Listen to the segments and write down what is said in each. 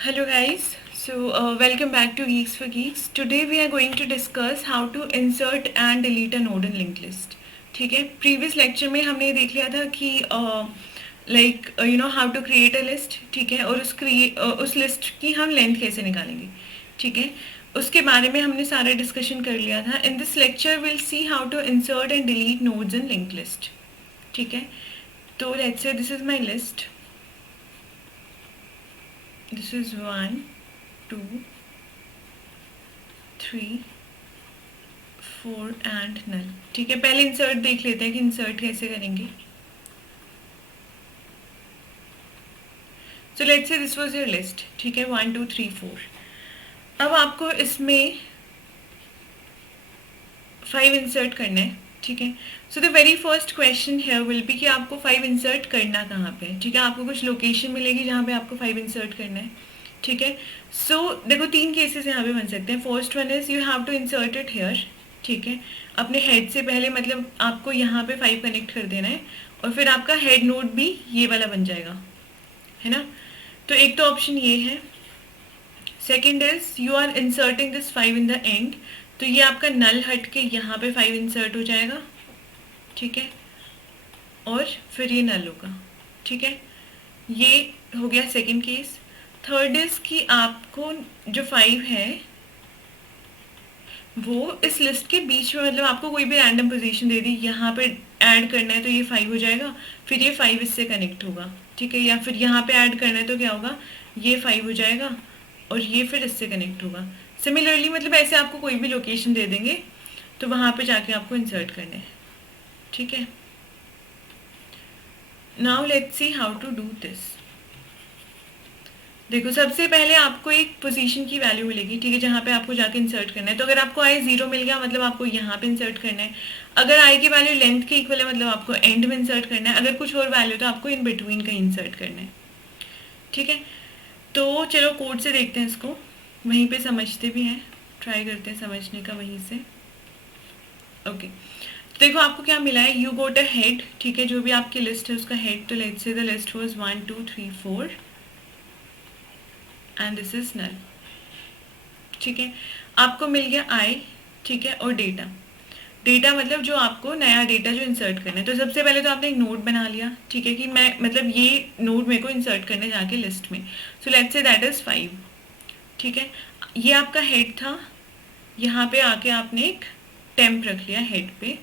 Hello guys, welcome back to Geeks for Geeks. Today we are going to discuss how to insert and delete a node in linked list. ठीक है, previous lecture में हमने देख लिया था कि how to create a list. ठीक है, और उस लिस्ट की हम लेंथ कैसे निकालेंगे. ठीक है, उसके बारे में हमने सारा डिस्कशन कर लिया था. In this lecture will see how to insert and delete nodes in linked list. ठीक है, तो let's say this is my list. This is 1, 2, 3, 4 and null. ठीक है, पहले इंसर्ट देख लेते हैं कि इंसर्ट कैसे करेंगे. So let's say this was your list. ठीक है, 1, 2, 3, 4. अब आपको इसमें 5 इंसर्ट करना है. ठीक है, so the very first question here will be कि आपको 5 इंसर्ट करना कहाँ पे है. ठीक है, आपको कुछ लोकेशन मिलेगी जहाँ पे आपको 5 इंसर्ट करना है. ठीक है, सो देखो 3 केसेस यहाँ पे बन सकते हैं. First one is you have to insert it here. ठीक है, अपने हेड से पहले मतलब आपको यहाँ पे 5 कनेक्ट कर देना है और फिर आपका हेड नोड भी ये वाला बन जाएगा, है ना. तो एक तो ऑप्शन ये है. Second is you are inserting this 5 in the end. तो ये आपका नल हट के यहाँ पे 5 इंसर्ट हो जाएगा. ठीक है, और फिर ये नल होगा. ठीक है, ये हो गया सेकंड केस. थर्ड इज कि आपको जो 5 है वो इस लिस्ट के बीच में, मतलब आपको कोई भी रैंडम पोजीशन दे दी, यहाँ पे ऐड करना है तो ये 5 हो जाएगा, फिर ये 5 इससे कनेक्ट होगा. ठीक है, या फिर यहाँ पे ऐड करना है तो क्या होगा, ये 5 हो जाएगा और ये फिर इससे कनेक्ट होगा. सिमिलरली मतलब ऐसे आपको कोई भी लोकेशन दे देंगे तो वहाँ पे जाके आपको इंसर्ट करना है. ठीक है, now let's see how to do this. देखो सबसे पहले आपको एक पोजीशन की वैल्यू मिलेगी. ठीक है, जहाँ पे आपको जाके इंसर्ट करना है. तो अगर आपको आई 0 मिल गया मतलब आपको यहाँ पे इंसर्ट करना है. अगर आई की वैल्यू लेंथ के इक्वल है मतलब आपको एंड में इंसर्ट करना है. अगर कुछ और वैल्यू तो आपको इन बिटवीन कहीं इंसर्ट करना है. ठीक है, तो चलो कोड से देखते हैं इसको, वहीं पे समझते भी हैं, ट्राई करते हैं समझने का वहीं से. ओके, तो देखो आपको क्या मिला है. You got a head. ठीक है, जो भी आपकी लिस्ट है उसका हेड. तो let's say the list was 1, 2, 3, 4 and this is null. ठीक है, आपको मिल गया आई. ठीक है, और डेटा. डेटा मतलब जो आपको नया डेटा जो इंसर्ट करना है. तो सबसे पहले तो आपने एक नोड बना लिया. ठीक है, कि मैं मतलब ये नोड मेरे को इंसर्ट करने जाके लिस्ट में. सो लेट्स से दैट इज 5. ठीक है, ये आपका हेड था. यहाँ पे आके आपने एक टेम्प रख लिया हेड पे.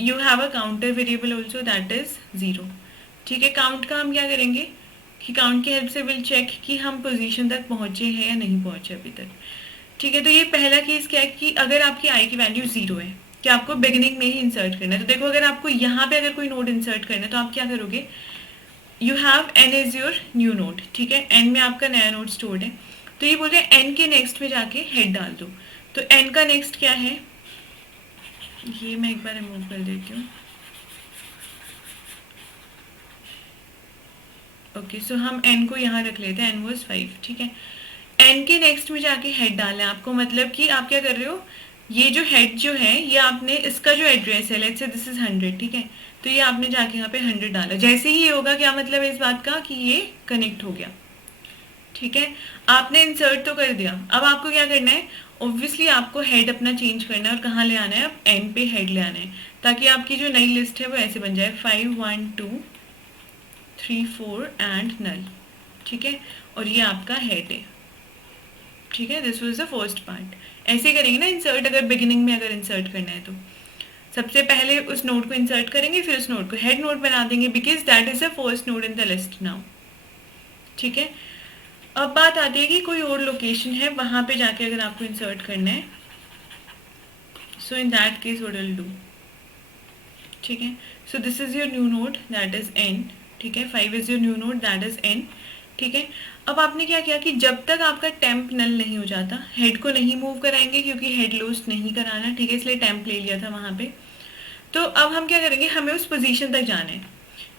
You have a counter variable also that is 0. ठीक है, काउंट का हम क्या करेंगे कि काउंट की हेल्प से विल चेक कि हम पोजीशन तक पहुंचे हैं या नहीं पहुंचे अभी तक. ठीक है, तो ये पहला केस क्या है कि अगर आपकी आई की वैल्यू 0 है कि आपको बिगिनिंग में ही इंसर्ट करना है. तो देखो अगर आपको यहाँ पे अगर कोई नोड इंसर्ट करना है तो आप क्या करोगे. You have an is your new node. ठीक है, एन में आपका नया नोड स्टोर्ड है. तो ये बोल रहे हैं एन के नेक्स्ट में जाके हेड डाल दो. तो एन का नेक्स्ट क्या है, ये मैं एक बार रिमूव कर देती हूँ. ओके, सो हम एन को यहाँ रख लेते हैं. N was 5. ठीक है, एन के नेक्स्ट में जाके हेड डालना है आपको. मतलब कि आप क्या कर रहे हो, ये जो हेड जो है ये आपने इसका जो एड्रेस है लेट्स से दिस इज 100. ठीक है, तो ये आपने जाके यहाँ पे 100 डाला. जैसे ही ये होगा क्या मतलब है इस बात का कि ये कनेक्ट हो गया. ठीक है, आपने इंसर्ट तो कर दिया. अब आपको क्या करना है, ऑब्वियसली आपको हेड अपना चेंज करना है और कहाँ ले आना है, अब एन पे हेड ले आना है ताकि आपकी जो नई लिस्ट है वो ऐसे बन जाए 5, 1, 2, 3, 4 एंड नल. ठीक है, और ये आपका हेड है. ठीक है, this was the first part. ऐसे करेंगे ना इंसर्ट, अगर बिगिनिंग में अगर इंसर्ट करना है तो सबसे पहले उस नोड को इंसर्ट करेंगे फिर उस नोड को हेड नोड बना देंगे because that is the first node in the list now. ठीक है, अब बात आती है कि कोई और लोकेशन है वहां पे जाके अगर आपको इंसर्ट करना है. So in that case what will do. ठीक है, so this is your new node that is N. ठीक है, 5 is your new node that is N. ठीक है, अब आपने क्या किया कि जब तक आपका टेम्प नल नहीं हो जाता हेड को नहीं मूव कराएंगे क्योंकि हेड लूज नहीं कराना. ठीक है, इसलिए टेम्प ले लिया था वहां पे. तो अब हम क्या करेंगे, हमें उस पोजीशन तक जाना है.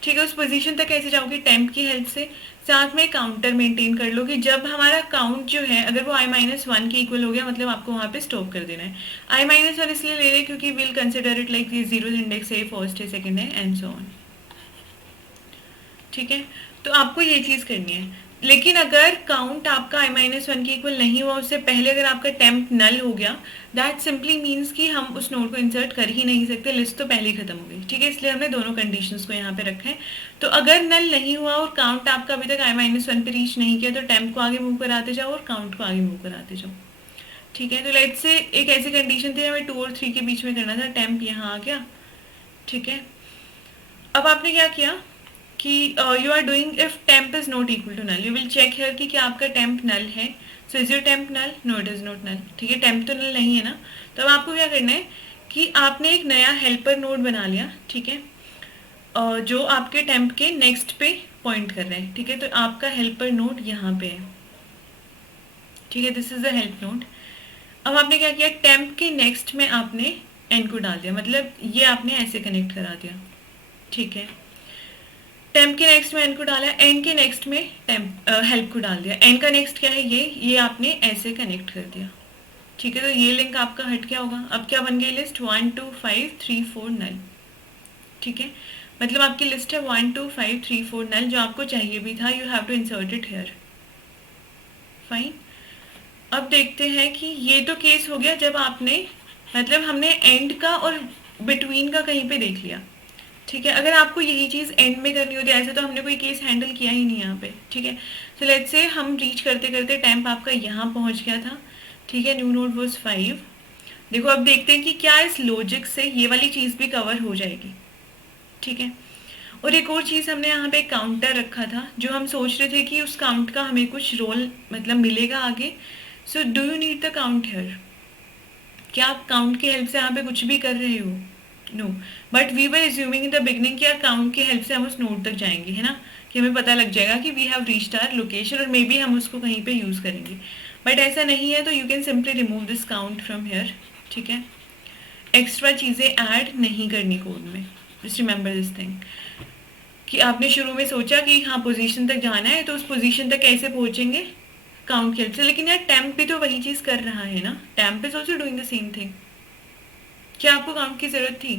ठीक है, उस पोजीशन तक कैसे जाओगे, टेम्प की हेल्प से. साथ में काउंटर मेंटेन कर लो कि जब हमारा काउंट जो है अगर वो i-1 के इक्वल हो गया मतलब आपको वहाँ पे स्टॉप कर देना है. i-1 इसलिए ले रहे हैं क्योंकि will consider it like zero index है, फर्स्ट है, सेकंड है एंड सो ऑन. ठीक है, तो आपको ये चीज़ करनी है. लेकिन अगर काउंट आपका i-1 के इक्वल नहीं हुआ, उससे पहले अगर आपका टेम्प नल हो गया, दैट सिंपली मीन्स कि हम उस नोड को इंसर्ट कर ही नहीं सकते, लिस्ट तो पहले ही खत्म हो गई, ठीक है। इसलिए हमने दोनों कंडीशंस को यहाँ पे रखा है। तो अगर नल नहीं हुआ और काउंट आपका अभी तक i-1 पे रीच नहीं किया, तो टेम्प को आगे मूव कराते जाओ और काउंट को आगे मूव कराते जाओ, ठीक है। तो लेट्स से एक ऐसी कंडीशन थी, हमें 2 और 3 के बीच में करना था, टेम्प यहाँ आ गया, ठीक है। अब आपने क्या किया कि you are doing if temp is not equal to null, you will check here कि क्या आपका टेम्प नल है। So is your temp null? No, it is not null, ठीक है, टेम्प तो नल नहीं है ना। तो अब आपको क्या करना है कि आपने एक नया हेल्पर नोड बना लिया, ठीक है, जो आपके टेम्प के नेक्स्ट पे पॉइंट कर रहे हैं, ठीक है। तो आपका हेल्पर नोड यहाँ पे है, ठीक है, this is the help node. अब आपने क्या किया, टेम्प के नेक्स्ट में आपने एन को डाल दिया, मतलब ये आपने ऐसे कनेक्ट करा दिया, ठीक है। टेम्प के नेक्स्ट में एन को डाला, एन के नेक्स्ट में टेम्प हेल्प को डाल दिया, एन का नेक्स्ट क्या है, ये आपने ऐसे कनेक्ट कर दिया, ठीक है। तो ये लिंक आपका हट क्या होगा, अब क्या बन गई लिस्ट 1 2 5 3 4 नल, ठीक है। मतलब आपकी लिस्ट है 1 2 5 3 4 नल, जो आपको चाहिए भी था, you have to insert it here, fine. अब देखते हैं कि ये तो केस हो गया जब आपने, मतलब हमने एंड का और बिटवीन का कहीं पे देख लिया, ठीक है। अगर आपको यही चीज़ एंड में करनी होती है, ऐसे तो हमने कोई केस हैंडल किया ही नहीं यहाँ पे, ठीक है। तो लेट्स से हम रीच करते करते टेम्प आपका यहाँ पहुँच गया था, ठीक है, न्यू नोड वाज 5। देखो अब देखते हैं कि क्या इस लॉजिक से ये वाली चीज़ भी कवर हो जाएगी, ठीक है। और एक और चीज़ हमने यहाँ पे काउंटर रखा था, जो हम सोच रहे थे कि उस काउंट का हमें कुछ रोल मतलब मिलेगा आगे। So do you need the count here? क्या आप काउंट की हेल्प से यहाँ पे कुछ भी कर रहे हो? No, but we were assuming in the beginning कि यार काउंट की हेल्प से हम उस नोड तक जाएंगे, है ना, कि हमें पता लग जाएगा कि we have reached our location और मे बी हम उसको कहीं पे यूज़ करेंगे। बट ऐसा नहीं है, तो you can simply remove this count from here, ठीक है। एक्स्ट्रा चीज़ें ऐड नहीं करनी कोड में, जस्ट रिमेंबर दिस थिंग कि आपने शुरू में सोचा कि हाँ पोजीशन तक जाना है, तो उस पोजीशन तक कैसे पहुंचेंगे, काउंट की हेल्प से। लेकिन यार टेम्प भी तो वही चीज़ कर रहा है ना, temp is also doing the same thing. क्या आपको काउंट की ज़रूरत थी?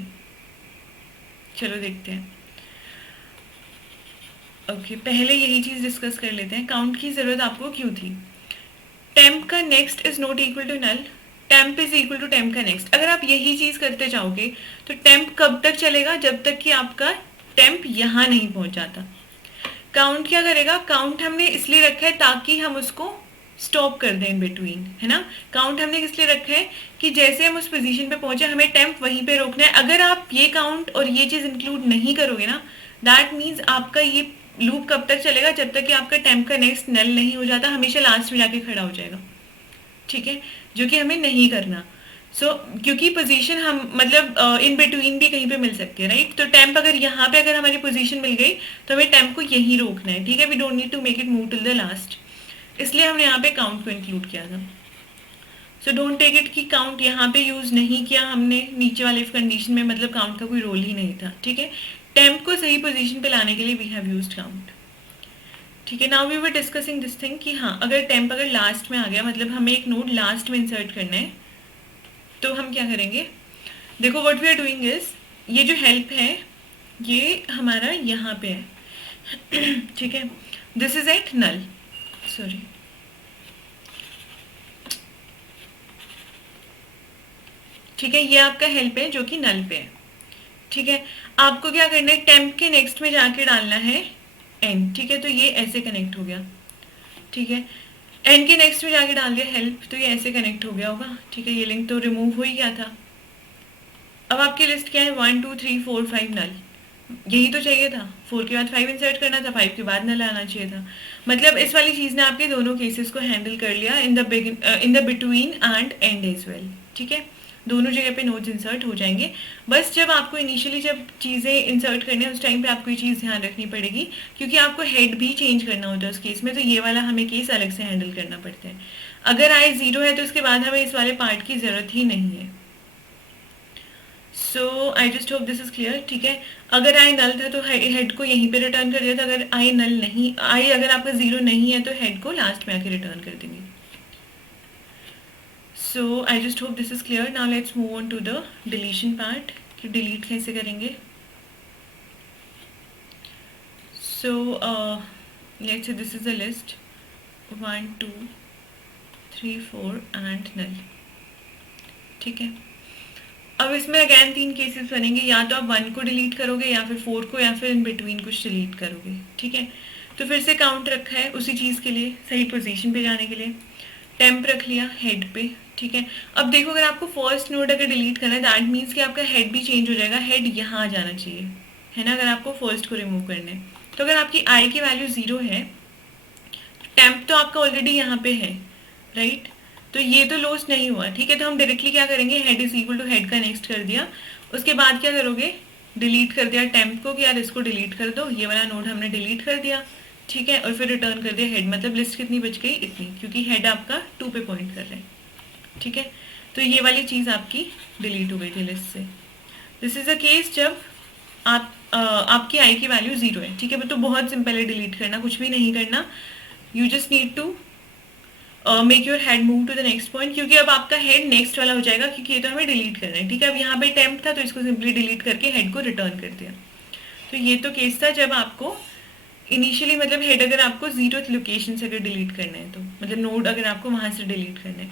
चलो देखते हैं। ओके, पहले यही चीज़ डिस्कस कर लेते हैं, काउंट की ज़रूरत आपको क्यों थी। टेम्प का next is not equal to null, temp is equal to temp का नेक्स्ट। अगर आप यही चीज़ करते जाओगे तो टेम्प कब तक चलेगा, जब तक कि आपका टेम्प यहाँ नहीं पहुँच जाता। काउंट क्या करेगा, काउंट हमने इसलिए रखा है ताकि हम उसको स्टॉप कर दें इन बिटवीन, है ना। काउंट हमने इसलिए रखा है कि जैसे हम उस पोजीशन पे पहुंचे हमें टेम्प वहीं पे रोकना है। अगर आप ये काउंट और ये चीज़ इंक्लूड नहीं करोगे ना, दैट मीन्स आपका ये लूप कब तक चलेगा, जब तक कि आपका टेम्प का नेक्स्ट नल नहीं हो जाता, हमेशा लास्ट में जाके खड़ा हो जाएगा, ठीक है, जो कि हमें नहीं करना। क्योंकि पोजीशन हम मतलब इन बिटवीन भी कहीं पे मिल सकती है, राइट। तो टेम्प अगर यहाँ पे अगर हमारी पोजीशन मिल गई तो हमें टेम्प को यहीं रोकना है, ठीक है, we don't need to make it move till the last, इसलिए हमने यहाँ पे काउंट को इंक्लूड किया था। सो डोंट टेक इट कि काउंट यहाँ पे यूज़ नहीं किया हमने नीचे वाले कंडीशन में, मतलब काउंट का कोई रोल ही नहीं था, ठीक है। टेम्प को सही पोजीशन पे लाने के लिए वी हैव यूज्ड काउंट, ठीक है। Now we were discussing this thing कि हाँ अगर टेम्प अगर लास्ट में आ गया, मतलब हमें एक नोड लास्ट में इंसर्ट करना है, तो हम क्या करेंगे। देखो what we are doing is, ये जो हेल्प है ये हमारा यहाँ पे है ठीक है, this is at null, sorry, ठीक है, ये आपका हेल्प है जो कि नल पे है, ठीक है। आपको क्या करना है, टेम्प के नेक्स्ट में जाके डालना है एन, ठीक है, तो ये ऐसे कनेक्ट हो गया, ठीक है। एन के नेक्स्ट में जाके डाल दिया हेल्प, तो ये ऐसे कनेक्ट हो गया होगा, ठीक है, ये लिंक तो रिमूव हो ही गया था। अब आपकी लिस्ट क्या है, 1 2 3 4 5 नल, यही तो चाहिए था, 4 के बाद 5 इंसर्ट करना था, 5 के बाद नल आना चाहिए था। मतलब इस वाली चीज़ ने आपके दोनों केसेस को हैंडल कर लिया, in the between and end as well, ठीक है, दोनों जगह पे नोट्स इंसर्ट हो जाएंगे। बस जब आपको इनिशियली जब चीज़ें इंसर्ट करनी है उस टाइम पे आपको ये चीज़ ध्यान रखनी पड़ेगी, क्योंकि आपको हेड भी चेंज करना होता है उस केस में, तो ये वाला हमें केस अलग से हैंडल करना पड़ता है। अगर आई 0 है तो उसके बाद हमें इस वाले पार्ट की ज़रूरत ही नहीं है। So I just hope this is clear, ठीक है। अगर आई नल था तो हेड को यहीं पे रिटर्न कर दिया था, अगर आई नल नहीं, आई अगर आपका 0 नहीं है तो हेड को लास्ट में आके रिटर्न कर देंगे। So I just hope this is clear. Now let's move on to the deletion part, कि डिलीट कैसे करेंगे। So let's say this is a list 1 2 3 4 and null, ठीक है। अब इसमें अगैन 3 केसेस बनेंगे, या तो आप 1 को डिलीट करोगे या फिर 4 को या फिर इन बिटवीन कुछ डिलीट करोगे, ठीक है। तो फिर से काउंट रखा है उसी चीज़ के लिए, सही पोजीशन पे जाने के लिए। टेम्प रख लिया हेड पे, ठीक है। अब देखो अगर आपको फर्स्ट नोड अगर डिलीट करना है दैट मीन्स कि आपका हेड भी चेंज हो जाएगा, हेड यहाँ आ जाना चाहिए, है ना, अगर आपको फर्स्ट को रिमूव करना है। तो अगर आपकी आई की वैल्यू 0 है, टेम्प तो आपका ऑलरेडी यहाँ पे है, राइट, तो ये तो लॉस नहीं हुआ, ठीक है। तो हम डायरेक्टली क्या करेंगे, head is equal to head का नेक्स्ट कर दिया, उसके बाद क्या करोगे, डिलीट कर दिया टेम्प को कि यार इसको डिलीट कर दो, ये वाला नोड हमने डिलीट कर दिया, ठीक है, और फिर रिटर्न कर दिया हेड, मतलब लिस्ट कितनी बच गई, इतनी, क्योंकि हेड आपका 2 पे पॉइंट कर रहे हैं, ठीक है। तो ये वाली चीज़ आपकी डिलीट हो गई थी लिस्ट से। दिस इज अ केस जब आपकी आई की वैल्यू 0 है, ठीक है। तो बहुत सिंपल है डिलीट करना, कुछ भी नहीं करना, you just need to make your head move to the next point, क्योंकि अब आपका हेड नेक्स्ट वाला हो जाएगा, क्योंकि ये तो हमें डिलीट करना है, ठीक है। अब यहाँ पे टेम्प था तो इसको सिंपली डिलीट करके हेड को रिटर्न कर दिया। तो ये तो केस था जब आपको इनिशियली मतलब हेड अगर आपको 0th लोकेशन से अगर डिलीट करना है, तो मतलब नोड अगर आपको वहाँ से डिलीट करना है।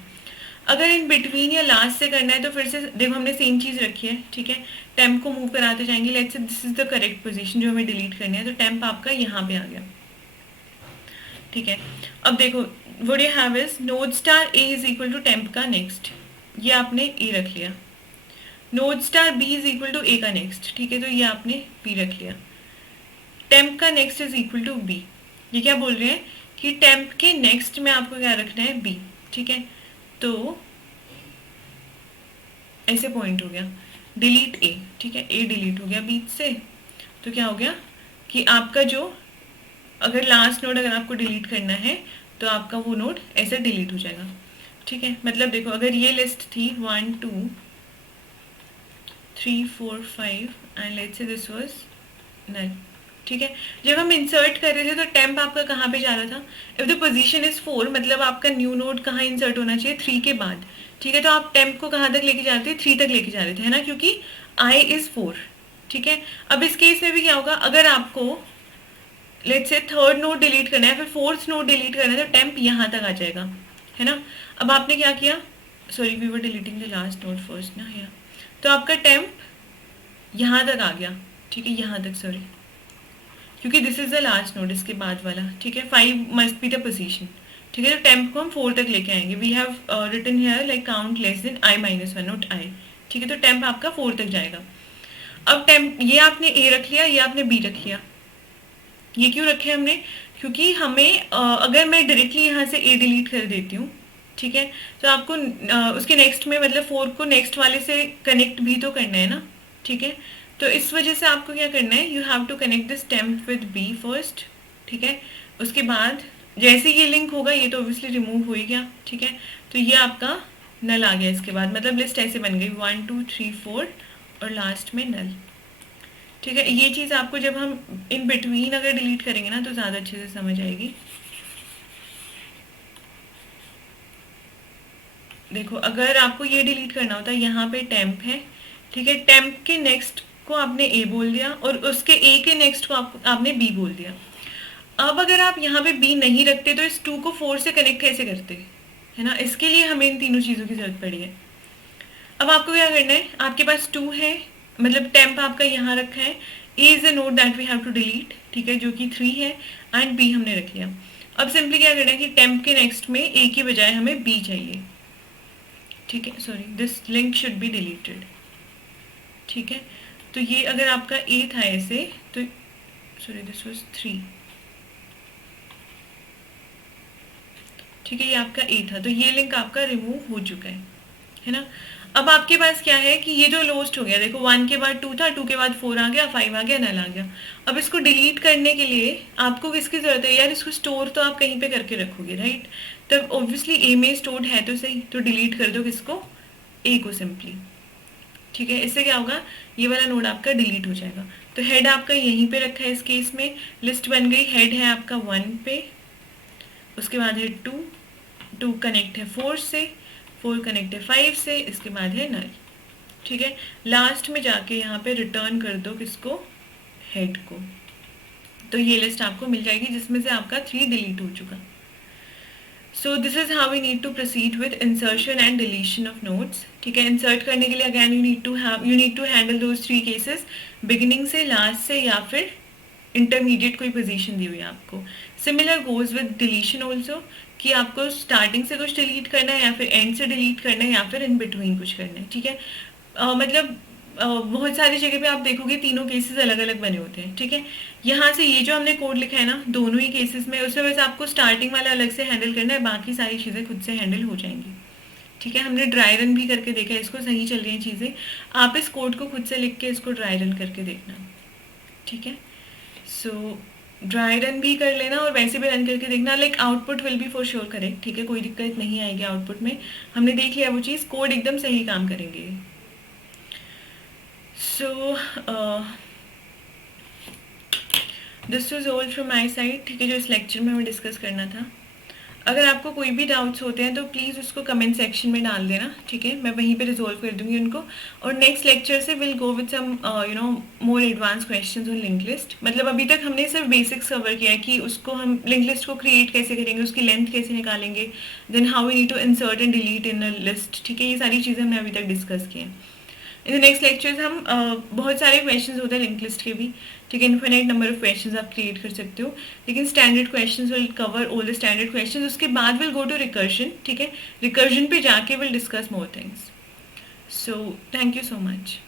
अगर इन बिटवीन या लास्ट से करना है तो फिर से देखो हमने सेम चीज़ रखी है, ठीक है। टेम्प को मूव कराते जाएंगे, let's say this is the correct position जो हमें डिलीट करनी है, तो टेम्प आपका यहाँ पे आ गया, ठीक है। अब देखो what you have is node star A is equal to temp का नेक्स्ट, ये आपने ए रख लिया। Node star B is equal to A का नेक्स्ट, ठीक है, तो ये आपने बी रख लिया। टेम्प का next is equal to B, ये क्या बोल रहे हैं कि टेम्प के नेक्स्ट में आपको क्या रखना है, बी, ठीक है। तो ऐसे पॉइंट हो गया, डिलीट ए, ठीक है, ए डिलीट हो गया बीच से, तो क्या हो गया कि आपका जो अगर लास्ट नोड अगर आपको डिलीट करना है तो आपका वो नोड ऐसे डिलीट हो जाएगा, ठीक है। मतलब देखो अगर ये लिस्ट थी 1 2 3 4 5 and let's say this was null, ठीक है। जब हम इंसर्ट कर रहे थे तो टेम्प आपका कहाँ पे जा रहा था, इफ द पोजीशन इज 4, मतलब आपका न्यू नोड कहाँ इंसर्ट होना चाहिए, 3 के बाद, ठीक है। तो आप टेम्प को कहाँ तक लेके जा रहे थे, 3 तक लेके जा रहे थे, है ना, क्योंकि आई इज 4, ठीक है। अब इस केस में भी क्या होगा, अगर आपको let's say third node delete करना है, फिर फोर्थ नोड डिलीट करना है, तो टेम्प यहाँ तक आ जाएगा, है ना। अब आपने क्या किया, sorry we were deleting the last node first ना, या तो आपका टेम्प यहाँ तक आ गया, ठीक है, यहाँ तक, सॉरी, क्योंकि this is the last node इसके बाद वाला, ठीक है। 5 मस्ट बी द पोजीशन, ठीक है। तो टेम्प को हम 4 तक लेके आएंगे, we have written here like count less than i-1 not I, ठीक है। तो टेम्प आपका 4 तक जाएगा। अब टेम्प ये आपने ए रख लिया, ये आपने बी रख लिया, ये क्यों रखे हमने, क्योंकि हमें अगर मैं डायरेक्टली यहाँ से ए डिलीट कर देती हूँ, ठीक है, तो आपको उसके नेक्स्ट में मतलब 4 को नेक्स्ट वाले से कनेक्ट भी तो करना है ना, ठीक है। तो इस वजह से आपको क्या करना है, you have to connect this temp with B first, ठीक है। उसके बाद जैसे ये लिंक होगा ये तो ऑब्वियसली रिमूव हो ही गया, ठीक है। तो ये आपका नल आ गया इसके बाद, मतलब लिस्ट ऐसे बन गई 1 2 3 4 और लास्ट में नल, ठीक है। ये चीज़ आपको जब हम इन बिटवीन अगर डिलीट करेंगे ना तो ज़्यादा अच्छे से समझ आएगी। देखो अगर आपको ये डिलीट करना होता है, यहाँ पे टेम्प है, ठीक है, टेम्प के नेक्स्ट को आपने ए बोल दिया और उसके ए के नेक्स्ट को आपने बी बोल दिया। अब अगर आप यहाँ पे बी नहीं रखते तो इस 2 को 4 से कनेक्ट कैसे करते, है ना, इसके लिए हमें इन तीनों चीज़ों की जरूरत पड़ी है। अब आपको क्या करना है, आपके पास 2 है, मतलब टेम्प आपका यहाँ रखा है, A is a node that we have to delete, ठीक है, जो कि 3 है, एंड बी हमने रख लिया। अब सिंपली क्या करना है कि टेम्प के नेक्स्ट में ए की बजाय हमें बी चाहिए, ठीक है, sorry this link should be deleted, ठीक है। तो ये अगर आपका ए था ऐसे, तो सॉरी दिस वाज 3, ठीक है, ये आपका ए था, तो ये लिंक आपका रिमूव हो चुका है ना। अब आपके पास क्या है कि ये जो लोस्ट हो गया, देखो 1 के बाद 2 था, 2 के बाद 4 आ गया, 5 आ गया, नल आ गया। अब इसको डिलीट करने के लिए आपको किसकी जरूरत है यार, इसको स्टोर तो आप कहीं पे करके रखोगे, राइट। तब ऑब्वियसली ए में स्टोर्ड है तो सही, तो डिलीट कर दो किसको, ए को सिंपली, ठीक है। इससे क्या होगा, ये वाला नोड आपका डिलीट हो जाएगा। तो हेड आपका यहीं पे रखा है, इस केस में लिस्ट बन गई, हेड है आपका 1 पे, उसके बाद है 2 कनेक्ट है 4 से, 4 कनेक्ट है 5 से, इसके बाद है नल, ठीक है। लास्ट में जाके यहाँ पे रिटर्न कर दो किसको, हेड को, तो ये लिस्ट आपको मिल जाएगी जिसमें से आपका 3 डिलीट हो चुका। So this is how we need to proceed with insertion and deletion of nodes. ठीक है, इंसर्ट करने के लिए again you need to handle those 3 cases, beginning से, लास्ट से, या फिर इंटरमीडिएट कोई पोजीशन दी हुई है आपको। Similar goes with deletion also, कि आपको स्टार्टिंग से कुछ डिलीट करना है या फिर एंड से डिलीट करना है या फिर इन बिटवीन कुछ करना है। ठीक है, मतलब बहुत सारी जगह पे आप देखोगे तीनों केसेस अलग अलग बने होते हैं। ठीक है, यहाँ से ये जो हमने कोड लिखा है ना दोनों ही केसेस में, उसमें बस आपको स्टार्टिंग वाला अलग से हैंडल करना है, बाकी सारी चीज़ें खुद से हैंडल हो जाएंगी। ठीक है, हमने ड्राई रन भी करके देखा है इसको, सही चल रही हैं चीज़ें। आप इस कोड को खुद से लिख के इसको ड्राई रन करके देखना। ठीक है, सो ड्राई रन भी कर लेना और वैसे भी रन करके देखना, like output will be for sure correct. ठीक है, कोई दिक्कत नहीं आएगी आउटपुट में, हमने देख लिया वो चीज़, कोड एकदम सही काम करेंगे। So this was all from my side. ठीक है, जो इस लेक्चर में हमें डिस्कस करना था। अगर आपको कोई भी डाउट्स होते हैं तो प्लीज़ उसको कमेंट सेक्शन में डाल देना। ठीक है, मैं वहीं पे रिजॉल्व कर दूंगी उनको। और नेक्स्ट लेक्चर से will go with some more advance questions on link list. मतलब अभी तक हमने सिर्फ बेसिक्स कवर किया है कि उसको हम लिंक लिस्ट को क्रिएट कैसे करेंगे, उसकी लेंथ कैसे निकालेंगे, then how we need to insert and delete in a list. ठीक है, ये सारी चीज़ें हमने अभी तक डिस्कस की हैं। इन द नेक्स्ट लेक्चर्स हम बहुत सारे क्वेश्चंस होते हैं लिंक लिस्ट के भी। ठीक है, इन्फिनिट नंबर ऑफ क्वेश्चंस आप क्रिएट कर सकते हो, लेकिन standard questions will cover all the standard questions. उसके बाद विल गो टू रिकर्जन। ठीक है, रिकर्जन पे जाके will discuss more things. So thank you so much.